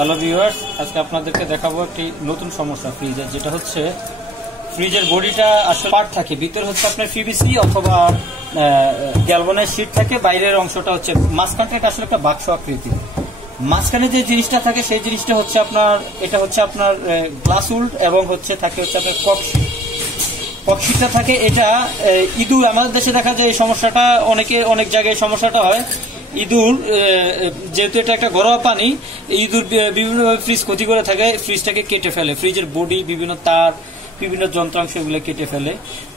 Hello viewers, আজকে আপনাদেরকে দেখাবো একটি নতুন সমস্যা ফ্রিজের, যেটা হচ্ছে ফ্রিজের বডিটা আসলে পার্ট থাকে, ভিতরে হচ্ছে আপনার পিভিসি অথবা গ্যালভানাইজ শীট থাকে, বাইরের অংশটা হচ্ছে মাঝখানটা, এটা আসলে একটা বাক্স আকৃতি। মাঝখানে যে জিনিসটা থাকে সেই জিনিসটা হচ্ছে আপনার, এটা হচ্ছে আপনার গ্লাস উল্ড এবং হচ্ছে থাকে হচ্ছে আপনার ককশিটটা থাকে। এটা ইঁদুর, আমাদের দেশে দেখা যায় এই সমস্যাটা, অনেক জায়গায় সমস্যাটা হয়। ইঁদুর, যেহেতু এটা একটা ঘরোয়া পানি, ইঁদুর বিভিন্নভাবে ফ্রিজ ক্ষতি করে থাকে, ফ্রিজটাকে কেটে ফেলে, ফ্রিজের বডি, বিভিন্ন তার, বিভিন্ন যন্ত্রাংশ এগুলো কেটে ফেলে।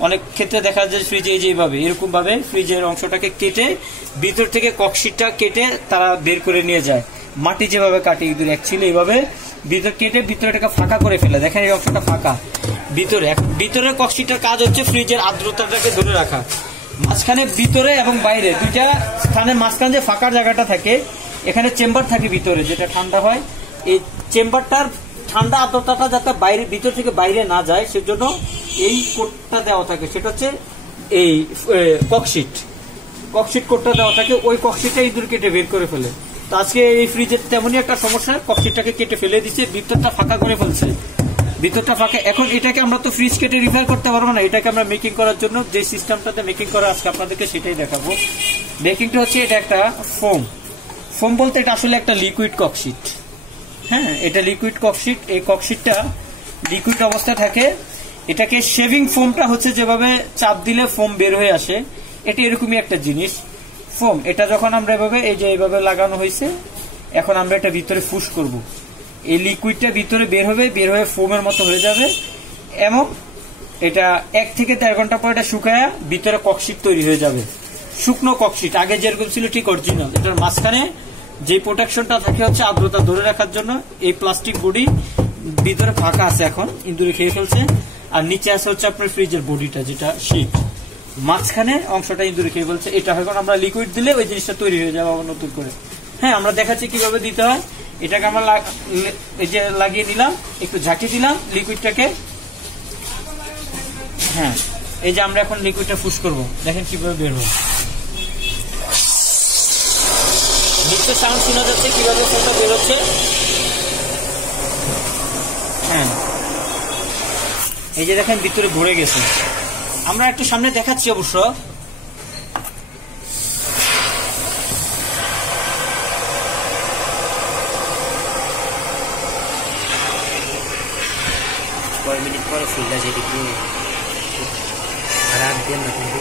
অনেক ক্ষেত্রে দেখা যায় ফ্রিজে যেভাবে এরকম ভাবে ফ্রিজের অংশটাকে কেটে ভিতর থেকে ককশিটটা কেটে তারা বের করে নিয়ে যায়। মাটি যেভাবে কাটে ইঁদুর অ্যাকচুয়ালি এইভাবে ভিতর কেটে ভিতরটাকে ফাঁকা করে ফেলে। দেখেন এই অংশটা ফাঁকা, ভিতরের ককশিটটার কাজ হচ্ছে ফ্রিজের আর্দ্রতাটাকে ধরে রাখা। মাঝখানে ভিতরে এবং বাইরে দুইটা স্থানের মাঝখানে যে ফাঁকার জায়গাটা থাকে, এখানে চেম্বার থাকে ভিতরে, যেটা ঠান্ডা হয়। এই চেম্বারটার ঠান্ডা আর্দ্রতাটা যাতে বাইরে, ভিতর থেকে বাইরে না যায়, সেজন্য এই কোটটা দেওয়া থাকে, সেটা হচ্ছে এই ককশিট কোটটা দেওয়া থাকে। ওই ককশিটটা ইঁদুর কেটে বের করে ফেলে। তো আজকে এই ফ্রিজের তেমনই একটা সমস্যা, ককশিটটাকে কেটে ফেলে দিচ্ছে, ভিতরটা ফাঁকা করে ফেলছে, ভিতরটা ফাঁকা। এখন এটাকে আমরা তো ফ্রিজ কেটে রিপেয়ার করতে পারবো না, এটাকে আমরা মেকিং করার জন্য যে সিস্টেমটাতে মেকিং করা, আজকে আপনাদেরকে সেটাই দেখাবো। মেকিংটা হচ্ছে এটা একটা ফোম বলতে এটা আসলে একটা লিকুইড ককশিট। হ্যাঁ, এটা লিকুইড ককশিট। এই ককশিটটা লিকুইড অবস্থা থাকে। এটাকে শেভিং ফোমটা হচ্ছে যেভাবে চাপ দিলে ফোম বের হয়ে আসে, এটা এরকমই একটা জিনিস ফোম। এটা যখন আমরা এভাবে, এই যে এইভাবে লাগানো হয়েছে, এখন আমরা এটা ভিতরে ফুস করব, এই লিকুইডটা ভিতরে বের হয়ে ফোমের মতো হয়ে যাবে, এবং এটা 1 থেকে 1.5 ঘন্টা পর এটা শুকায়া ভিতরে ককশিট তৈরি হয়ে যাবে, শুকনো ককশিট। আগে যেরকম ছিল ঠিক অরিজিনাল। এটার মাঝখানে যে প্রোটেকশনটা থাকে হচ্ছে আর্দ্রতা ধরে রাখার জন্য, এই প্লাস্টিক বডি ভিতরে ফাঁকা আছে, এখন ইঁদুরে খেয়ে ফেলছে। আর নিচে আছে হচ্ছে আপনার ফ্রিজের বডিটা, যেটা শীট, মাঝখানে অংশটা ইঁদুরে খেয়ে ফেলছে। এটা এখন আমরা লিকুইড দিলে ওই জিনিসটা তৈরি হয়ে যাবে আবার নতুন করে। হ্যাঁ, আমরা দেখাচ্ছি কিভাবে দিতে হয়। এটাকে আমরা এই যে লাগিয়ে নিলাম, একটু ঝাঁকিয়ে দিলাম লিকুইডটাকে। হ্যাঁ, এই যে আমরা এখন লিকুইডটা ফুস করব, দেখেন কিভাবে বের হবে। নিচে সাউন্ড শোনা যাচ্ছে কিভাবে ফোনটা বের হচ্ছে। হ্যাঁ, এই যে দেখেন ভিতরে ভরে গেছে। আমরা একটু সামনে দেখাচ্ছি অবশ্য। কয়েক মিনিট পরে ফুলটা যেটি রাত দেন না, কিন্তু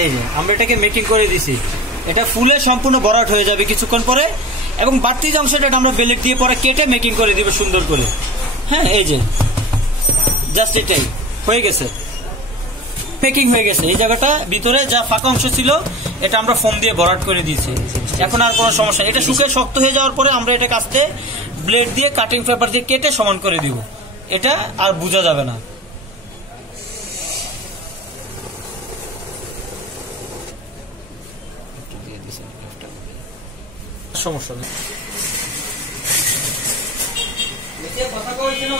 এই যে আমরা এটাকে মেকিং করে দিছি, এটা ফুলে সম্পূর্ণ ভরাট হয়ে যাবে কিছুক্ষণ পরে, এবং বাড়তি যে অংশটা আমরা বেলেট দিয়ে পরে কেটে মেকিং করে দিব সুন্দর করে। হ্যাঁ, এই যে জাস্ট এটাই হয়ে গেছে, মেকিং হয়ে গেছে। এই জায়গাটা ভিতরে যা ফাঁকা অংশ ছিল, এটা আমরা ফোম দিয়ে ভরাট করে দিয়েছি। এখন আর কোনো সমস্যা, এটা শুকিয়ে শক্ত হয়ে যাওয়ার পরে আমরা এটা কাস্তে ব্লেড দিয়ে, কাটিং পেপার দিয়ে কেটে সমান করে দিব, এটা আর বোঝা যাবে না। সমস্যা নেই, কথা কইছি না।